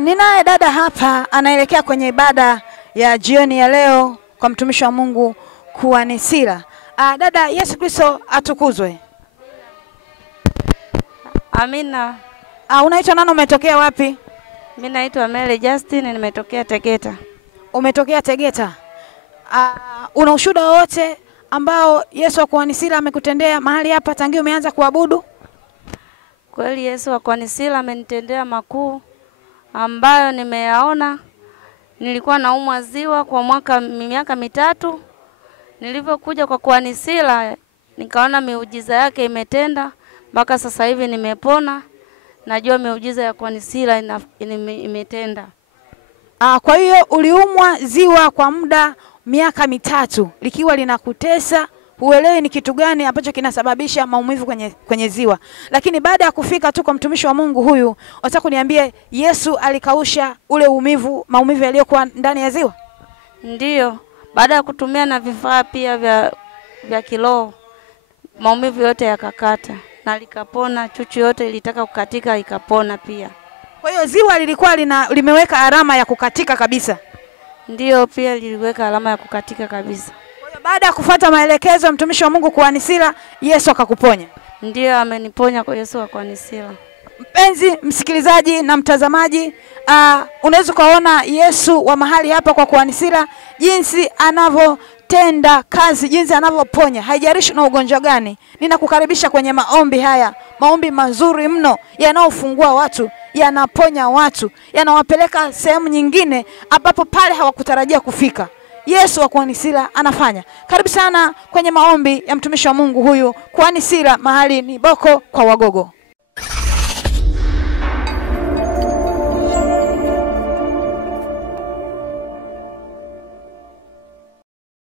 Ninaye dada hapa anaelekea kwenye ibada ya jioni ya leo kwa mtumishi wa Mungu Kuanisila. Dada, Yesu Kristo atukuzwe. Amina. Unaitwa nani, umetokea wapi? Mimi naitwa Mary Justin, nimetokea Tegeta. Umetokea Tegeta. Una ushuhuda wote ambao Yesu wa Kuanisila amekutendea mahali hapa tangu umeanza kuabudu? Kweli Yesu wa Kuanisila amenitendea makuu ambayo nimeyaona. Nilikuwa naumwa ziwa kwa miaka 3. Nilipokuja kwa Kuanisila nikaona miujiza yake imetenda mpaka sasa hivi nimepona. Najua miujiza ya Kuanisila imetenda. Kwa hiyo uliumwa ziwa kwa muda miaka 3 likiwa linakutesa, huelewi ni kitu gani ambacho kinasababisha maumivu kwenye ziwa. Lakini baada ya kufika tu kwa mtumishi wa Mungu huyu, unataka kuniambie Yesu alikausha ule maumivu yaliyokuwa ndani ya ziwa? Ndiyo, baada ya kutumia na vifaa pia vya kiroho, maumivu yote yakakata na likapona. Chuchu yote ilitaka kukatika ikapona pia. Kwa hiyo ziwa lilikuwa limeweka alama ya kukatika kabisa? Ndiyo, pia liliweka alama ya kukatika kabisa. Kwa hiyo baada ya kufuata maelekezo ya mtumishi wa Mungu Kuanisila, Yesu akakuponya? Ndiyo, ameniponya kwa Yesu wa Kuanisila. Mpenzi msikilizaji na mtazamaji, unaweza kuona Yesu wa mahali hapa kwa Kuanisila jinsi anavyotenda kazi, jinsi anavyoponya, haijalishi na ugonjwa gani. Ninakukaribisha kwenye maombi haya, maombi mazuri mno yanaofungua watu, yanaponya watu, yanawapeleka sehemu nyingine ambapo pale hawakutarajia kufika. Yesu wa Kuanisila anafanya. Karibu sana kwenye maombi ya mtumishi wa Mungu huyu Kuanisila, mahali ni Boko kwa Wagogo.